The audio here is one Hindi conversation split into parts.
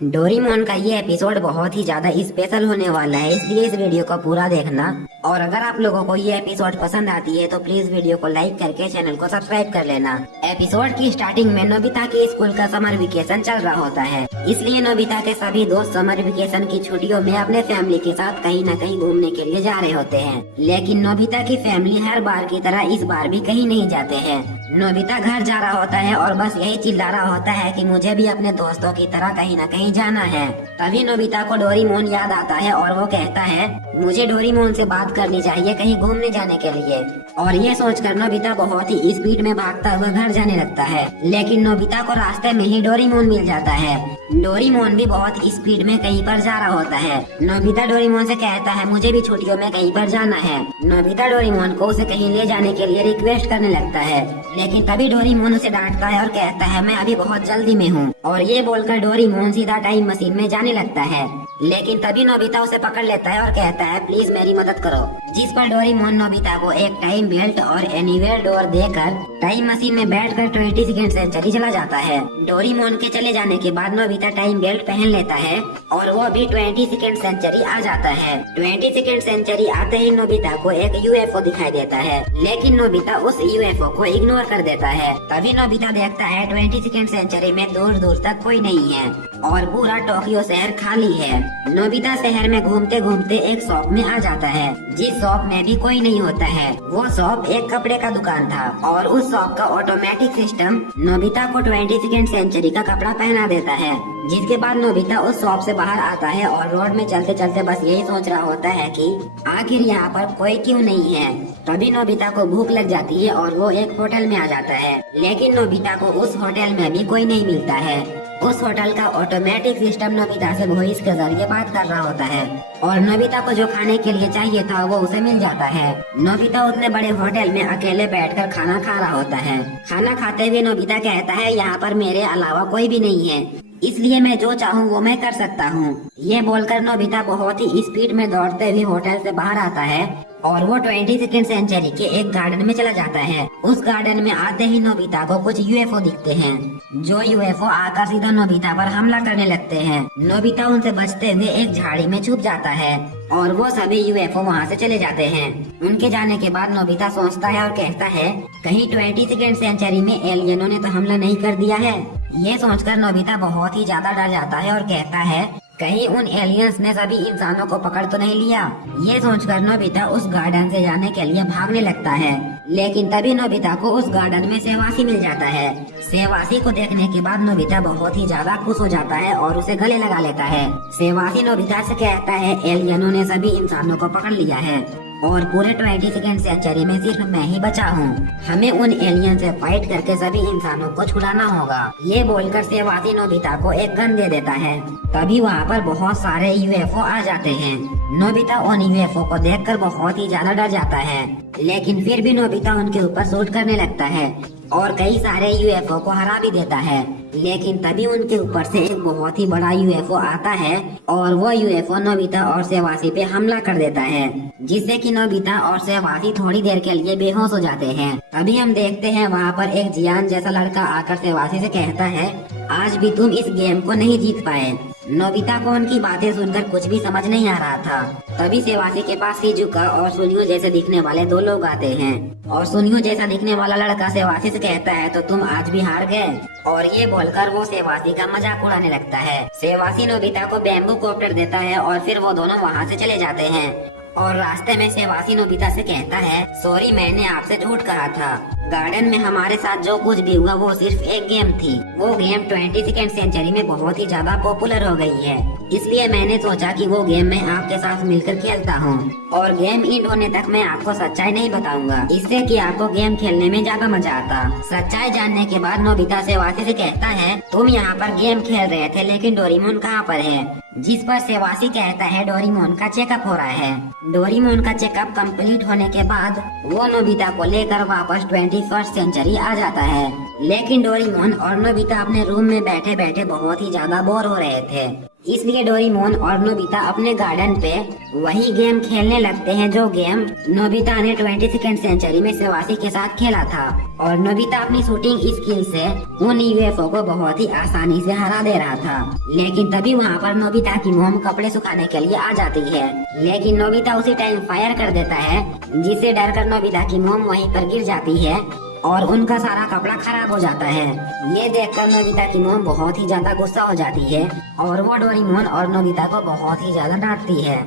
डोरेमोन का ये एपिसोड बहुत ही ज्यादा स्पेशल होने वाला है, इसलिए इस वीडियो को पूरा देखना। और अगर आप लोगों को ये एपिसोड पसंद आती है तो प्लीज वीडियो को लाइक करके चैनल को सब्सक्राइब कर लेना। एपिसोड की स्टार्टिंग में नोबिता के स्कूल का समर वेकेशन चल रहा होता है, इसलिए नोबिता के सभी दोस्त समर वेकेशन की छुट्टियों में अपने फैमिली के साथ कहीं न कहीं घूमने के लिए जा रहे होते हैं। लेकिन नोबिता की फैमिली हर बार की तरह इस बार भी कहीं नहीं जाते हैं। नोबिता घर जा रहा होता है और बस यही चिल्ला रहा होता है कि मुझे भी अपने दोस्तों की तरह कहीं न कहीं जाना है। तभी नोबिता को डोरेमोन याद आता है और वो कहता है मुझे डोरेमोन से बात करनी चाहिए कहीं घूमने जाने के लिए। और ये सोचकर नोबिता बहुत ही स्पीड में भागता हुआ घर जाने लगता है, लेकिन नोबिता को रास्ते में ही डोरेमोन मिल जाता है। डोरेमोन भी बहुत स्पीड में कहीं पर जा रहा होता है। नोबिता डोरेमोन से कहता है मुझे भी छुट्टियों में कहीं पर जाना है। नोबिता डोरेमोन को उसे कहीं ले जाने के लिए रिक्वेस्ट करने लगता है, लेकिन तभी डोरेमोन उसे डांटता है और कहता है मैं अभी बहुत जल्दी में हूँ। और ये बोलकर डोरेमोन सीधा टाइम मशीन में जाने लगता है, लेकिन तभी नोबिता उसे पकड़ लेता है और कहता है प्लीज मेरी मदद करो। जिस पर डोरेमोन नोबिता को एक टाइम बेल्ट और एनीवेयर डोर देकर टाइम मशीन में बैठकर 22nd सेंचुरी चला जाता है। डोरेमोन के चले जाने के बाद नोबिता टाइम बेल्ट पहन लेता है और वो भी 22nd सेंचुरी आ जाता है। 22nd सेंचुरी आते ही नोबिता को एक यूएफओ दिखाई देता है, लेकिन नोबिता उस यूएफओ को इग्नोर कर देता है। तभी नोबिता देखता है 22nd सेंचुरी में दूर दूर तक कोई नहीं है और पूरा टोक्यो शहर खाली है। नोबिता शहर में घूमते घूमते एक शॉप में आ जाता है, जिस शॉप में भी कोई नहीं होता है। वो शॉप एक कपड़े का दुकान था और उस शॉप का ऑटोमेटिक सिस्टम नोबिता को 22nd सेंचुरी का कपड़ा पहना देता है। जिसके बाद नोबिता उस शॉप से बाहर आता है और रोड में चलते चलते बस यही सोच रहा होता है कि आखिर यहाँ पर कोई क्यों नहीं है। तभी नोबिता को भूख लग जाती है और वो एक होटल में आ जाता है, लेकिन नोबिता को उस होटल में भी कोई नहीं मिलता है। उस होटल का ऑटोमेटिक सिस्टम नोबिता से वॉइस के जरिए बात कर रहा होता है और नोबिता को जो खाने के लिए चाहिए था वो उसे मिल जाता है। नोबिता उतने बड़े होटल में अकेले बैठकर खाना खा रहा होता है। खाना खाते हुए नोबिता कहता है यहाँ पर मेरे अलावा कोई भी नहीं है, इसलिए मैं जो चाहूँ वो मैं कर सकता हूँ। ये बोलकर नोबिता बहुत ही स्पीड में दौड़ते हुए होटल से बाहर आता है और वो 22nd सेंचुरी के एक गार्डन में चला जाता है। उस गार्डन में आते ही नोबिता को कुछ यूएफओ दिखते हैं, जो यूएफओ आकर सीधा नोबिता पर हमला करने लगते हैं। नोबिता उनसे बचते हुए एक झाड़ी में छुप जाता है और वो सभी यूएफओ वहाँ से चले जाते हैं। उनके जाने के बाद नोबिता सोचता है और कहता है कहीं 22nd सेंचुरी में एलियनों ने तो हमला नहीं कर दिया है। ये सोचकर नोबिता बहुत ही ज्यादा डर जाता है और कहता है कहीं उन एलियंस ने सभी इंसानों को पकड़ तो नहीं लिया। ये सोचकर नोबिता उस गार्डन से जाने के लिए भागने लगता है, लेकिन तभी नोबिता को उस गार्डन में सेवासी मिल जाता है। सेवासी को देखने के बाद नोबिता बहुत ही ज्यादा खुश हो जाता है और उसे गले लगा लेता है। सेवासी नोबिता से कहता है एलियनों ने सभी इंसानों को पकड़ लिया है और पूरे 22nd सेंचुरी में सिर्फ मैं ही बचा हूँ। हमें उन एलियन से फाइट करके सभी इंसानों को छुड़ाना होगा। ये बोलकर सेवासी नोबिता को एक गन दे देता है। तभी वहाँ पर बहुत सारे यूएफओ आ जाते हैं। नोबिता उन यूएफओ को देखकर बहुत ही ज्यादा डर जाता है, लेकिन फिर भी नोबिता उनके ऊपर शूट करने लगता है और कई सारे यूएफओ को हरा भी देता है। लेकिन तभी उनके ऊपर से एक बहुत ही बड़ा यूएफओ आता है और वो यूएफओ नोबिता और सेवासी पे हमला कर देता है, जिससे कि नोबिता और सेवासी थोड़ी देर के लिए बेहोश हो जाते हैं। तभी हम देखते हैं वहाँ पर एक जियान जैसा लड़का आकर सेवासी से कहता है आज भी तुम इस गेम को नहीं जीत पाए। नोबिता को उनकी बातें सुनकर कुछ भी समझ नहीं आ रहा था। तभी सेवासी के पास शिजुका और सुनियो जैसे दिखने वाले दो लोग आते हैं और सुनियो जैसा दिखने वाला लड़का सेवासी से कहता है तो तुम आज भी हार गए। और ये बोलकर वो सेवासी का मजाक उड़ाने लगता है। सेवासी नोबिता को बैम्बू कॉप्टर देता है और फिर वो दोनों वहाँ से चले जाते हैं। और रास्ते में सेवासी नोबिता से कहता है सॉरी मैंने आपसे झूठ कहा था। गार्डन में हमारे साथ जो कुछ भी हुआ वो सिर्फ एक गेम थी। वो गेम 22nd सेंचुरी में बहुत ही ज्यादा पॉपुलर हो गई है, इसलिए मैंने सोचा कि वो गेम मैं आपके साथ मिलकर खेलता हूँ और गेम एंड होने तक मैं आपको सच्चाई नहीं बताऊंगा, इससे कि आपको गेम खेलने में ज्यादा मजा आता। सच्चाई जानने के बाद नोबिता सेवासी से कहता है तुम यहाँ पर गेम खेल रहे थे लेकिन डोरेमोन कहाँ पर है। जिस पर सेवासी कहता है डोरेमोन का चेकअप हो रहा है। डोरेमोन का चेकअप कंप्लीट होने के बाद वो नोबिता को लेकर वापस 21st सेंचुरी आ जाता है, लेकिन डोरेमोन और नोबिता अपने रूम में बैठे बैठे बहुत ही ज्यादा बोर हो रहे थे। इसलिए डोरेमोन और नोबिता अपने गार्डन पे वही गेम खेलने लगते हैं जो गेम नोबिता ने 22वीं सेंचुरी में शिवासी के साथ खेला था। और नोबिता अपनी शूटिंग स्किल से उन यूएफओ को बहुत ही आसानी से हरा दे रहा था। लेकिन तभी वहाँ पर नोबिता की मोम कपड़े सुखाने के लिए आ जाती है, लेकिन नोबिता उसी टाइम फायर कर देता है, जिससे डरकर नोबिता की मोम वहीं पर गिर जाती है और उनका सारा कपड़ा खराब हो जाता है। ये देखकर नोबिता की मोम बहुत ही ज्यादा गुस्सा हो जाती है और वो डोरेमोन और नोबिता को बहुत ही ज्यादा डांटती है।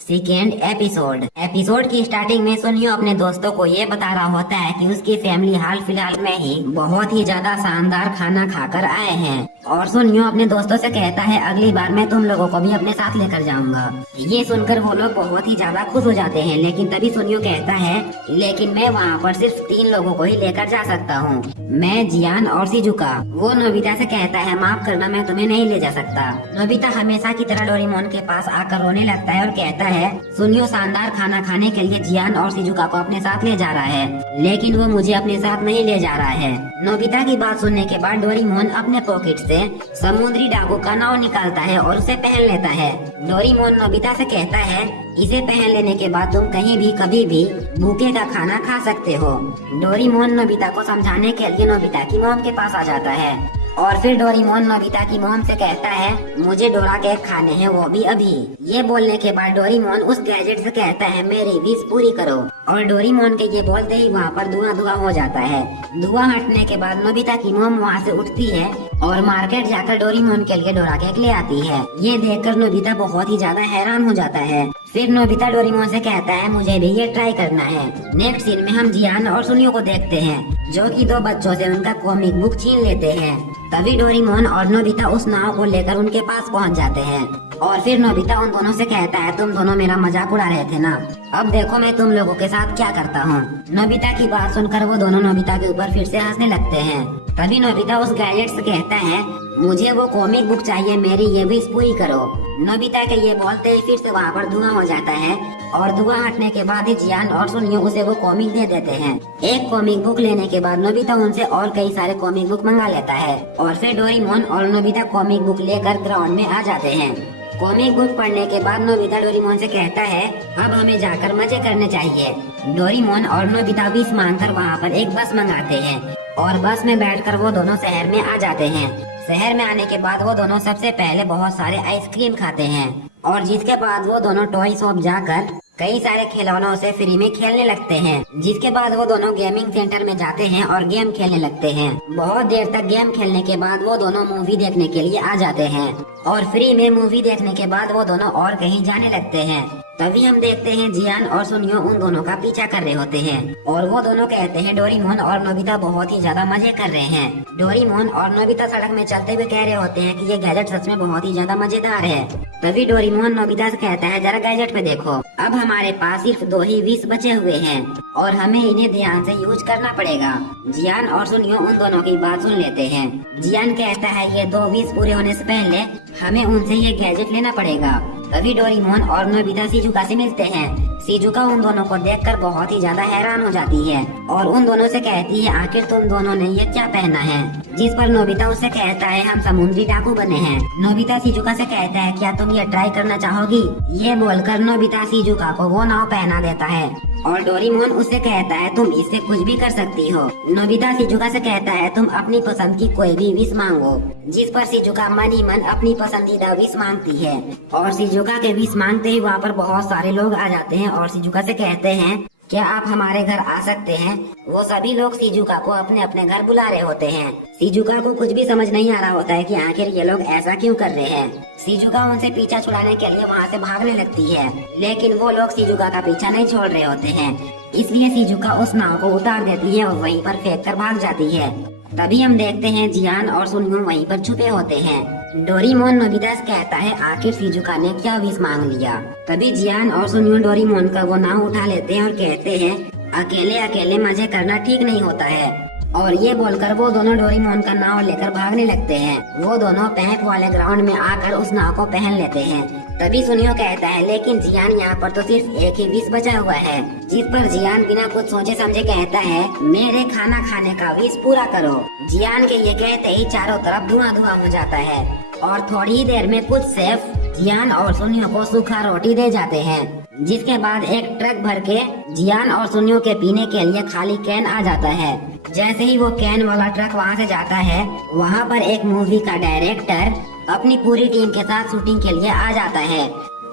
सेकेंड एपिसोड की स्टार्टिंग में सुनियो अपने दोस्तों को ये बता रहा होता है कि उसकी फैमिली हाल फिलहाल में ही बहुत ही ज्यादा शानदार खाना खाकर आए हैं। और सुनियो अपने दोस्तों से कहता है अगली बार मैं तुम लोगों को भी अपने साथ लेकर जाऊंगा। ये सुनकर वो लोग बहुत ही ज्यादा खुश हो जाते हैं, लेकिन तभी सुनियो कहता है लेकिन मैं वहाँ पर सिर्फ 3 लोगों को ही लेकर जा सकता हूँ, मैं, जियान और शिजुका। वो नोबिता से कहता है माफ करना मैं तुम्हें नहीं ले जा सकता। नोबिता हमेशा की तरह डोरेमोन के पास आकर रोने लगता है और कहता है सुनियो शानदार खाना खाने के लिए जियान और शिजुका को अपने साथ ले जा रहा है, लेकिन वो मुझे अपने साथ नहीं ले जा रहा है। नोबिता की बात सुनने के बाद डोरेमोन अपने पॉकेट से समुद्री डाकू का नाव निकालता है और उसे पहन लेता है। डोरेमोन नोबिता से कहता है इसे पहन लेने के बाद तुम कहीं भी कभी भी भूखे का खाना खा सकते हो। डोरेमोन नोबिता को समझाने के लिए नोबिता की मॉम के पास आ जाता है और फिर डोरेमोन नोबिता की मॉम से कहता है मुझे डोरा केक खाने हैं, वो भी अभी। ये बोलने के बाद डोरेमोन उस गैजेट से कहता है मेरी विश पूरी करो। और डोरेमोन के ये बोलते ही वहाँ पर धुआं हो जाता है। धुआं हटने के बाद नोबिता की मॉम वहाँ से उठती है और मार्केट जाकर डोरेमोन के लिए डोरा केक ले आती है। ये देखकर नोबिता बहुत ही ज्यादा हैरान हो जाता है। फिर नोबिता डोरेमोन से कहता है मुझे भी ये ट्राई करना है। नेक्स्ट सीन में हम जियान और सुनियो को देखते हैं जो कि 2 बच्चों से उनका कॉमिक बुक छीन लेते हैं। तभी डोरेमोन और नोबिता उस नाव को लेकर उनके पास पहुंच जाते हैं और फिर नोबिता उन दोनों से कहता है तुम दोनों मेरा मजाक उड़ा रहे थे ना, अब देखो मैं तुम लोगों के साथ क्या करता हूँ। नोबिता की बात सुनकर वो दोनों नोबिता के ऊपर फिर से हंसने लगते हैं। तभी नोबिता उस गैजेट से कहता है मुझे वो कॉमिक बुक चाहिए, मेरी ये विश पूरी करो। नोबिता के ये बोलते ही फिर से वहाँ पर धुआं हो जाता है और धुआं हटने के बाद ही जियान और सुनियो उसे वो कॉमिक दे देते हैं। एक कॉमिक बुक लेने के बाद नोबिता उनसे और कई सारे कॉमिक बुक मंगा लेता है और फिर डोरेमोन और नोबिता कॉमिक बुक लेकर ग्राउंड में आ जाते हैं। कॉमिक बुक पढ़ने के बाद नोबिता डोरेमोन से कहता है अब हमें जाकर मजे करने चाहिए। डोरेमोन और नोबिता विश मांगकर वहाँ पर एक बस मंगाते हैं और बस में बैठकर वो दोनों शहर में आ जाते हैं। शहर में आने के बाद वो दोनों सबसे पहले बहुत सारे आइसक्रीम खाते हैं और जिसके बाद वो दोनों टॉय शॉप जाकर कई सारे खिलौनों से फ्री में खेलने लगते हैं। जिसके बाद वो दोनों गेमिंग सेंटर में जाते हैं और गेम खेलने लगते हैं। बहुत देर तक गेम खेलने के बाद वो दोनों मूवी देखने के लिए आ जाते हैं और फ्री में मूवी देखने के बाद वो दोनों और कहीं जाने लगते हैं। तभी हम देखते हैं जियान और सुनियो उन दोनों का पीछा कर रहे होते हैं और वो दोनों कहते हैं डोरेमोन और नोबिता बहुत ही ज्यादा मजे कर रहे हैं। डोरेमोन और नोबिता सड़क में चलते हुए कह रहे होते हैं कि ये गैजेट सच में बहुत ही ज्यादा मजेदार है। तभी डोरेमोन नोबिता से कहता है जरा गैजेट पे देखो, अब हमारे पास सिर्फ 2 ही विश बचे हुए हैं और हमें इन्हें ध्यान से यूज करना पड़ेगा। जियान और सुनियो उन दोनों की बात सुन लेते हैं। जियान कहता है ये 2 विश पूरे होने से पहले हमें उनसे ये गैजेट लेना पड़ेगा। तभी डोरेमोन और नोबिता शिजुका से मिलते हैं। शिजुका उन दोनों को देखकर बहुत ही ज्यादा हैरान हो जाती है और उन दोनों से कहती है आखिर तुम दोनों ने ये क्या पहना है। जिस पर नोबिता उससे कहता है हम समुद्री डाकू बने हैं। नोबिता शिजुका से कहता है क्या तुम ये ट्राई करना चाहोगी। ये बोलकर नोबिता शिजुका को वो नाव पहना देता है और डोरेमोन उससे कहता है तुम इससे कुछ भी कर सकती हो। नोबिता शिजुका से कहता है तुम अपनी पसंद की कोई भी विश मांगो। जिस पर शिजुका मन ही मन अपनी पसंदीदा विश मांगती है और शिजुका के विश मांगते ही वहाँ पर बहुत सारे लोग आ जाते हैं और शिजुका से कहते हैं क्या आप हमारे घर आ सकते हैं। वो सभी लोग शिजुका को अपने अपने घर बुला रहे होते हैं। शिजुका को कुछ भी समझ नहीं आ रहा होता है कि आखिर ये लोग ऐसा क्यों कर रहे हैं। शिजुका उनसे पीछा छुड़ाने के लिए वहाँ से भागने लगती है, लेकिन वो लोग शिजुका का पीछा नहीं छोड़ रहे होते हैं। इसलिए शिजुका उस नाव को उतार देती है और वहीं पर फेंक कर भाग जाती है। तभी हम देखते हैं जियान और सुनियो वहीं पर छुपे होते हैं। डोरेमोन नोबिता से कहता है आखिर शिजुका ने क्या विश मांग लिया। तभी जियान और सुनियो डोरेमोन का वो नाव उठा लेते हैं और कहते हैं अकेले अकेले मजे करना ठीक नहीं होता है। और ये बोलकर वो दोनों डोरेमोन का नाव लेकर भागने लगते हैं। वो दोनों पैंक वाले ग्राउंड में आकर उस नाव को पहन लेते हैं। तभी सुनियो कहता है लेकिन जियान यहाँ पर तो सिर्फ एक ही विष बचा हुआ है, जिस पर जियान बिना कुछ सोचे समझे कहता है मेरे खाना खाने का विष पूरा करो। जियान के ये कहते ही चारों तरफ धुआं धुआं हो जाता है और थोड़ी ही देर में कुछ शेफ जियान और सुनियो को सूखा रोटी दे जाते हैं, जिसके बाद एक ट्रक भर के जियान और सुनियो के पीने के लिए खाली कैन आ जाता है। जैसे ही वो कैन वाला ट्रक वहाँ से जाता है, वहाँ पर एक मूवी का डायरेक्टर अपनी पूरी टीम के साथ शूटिंग के लिए आ जाता है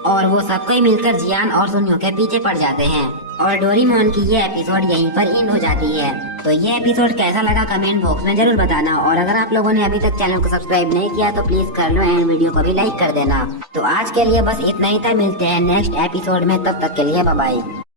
और वो सबको मिलकर जियान और सुनियो के पीछे पड़ जाते हैं और डोरेमोन की ये एपिसोड यहीं पर एंड हो जाती है। तो ये एपिसोड कैसा लगा कमेंट बॉक्स में जरूर बताना और अगर आप लोगों ने अभी तक चैनल को सब्सक्राइब नहीं किया तो प्लीज कर लो एंड वीडियो को भी लाइक कर देना। तो आज के लिए बस इतना ही था, मिलते हैं नेक्स्ट एपिसोड में, तब तक के लिए बाय बाय।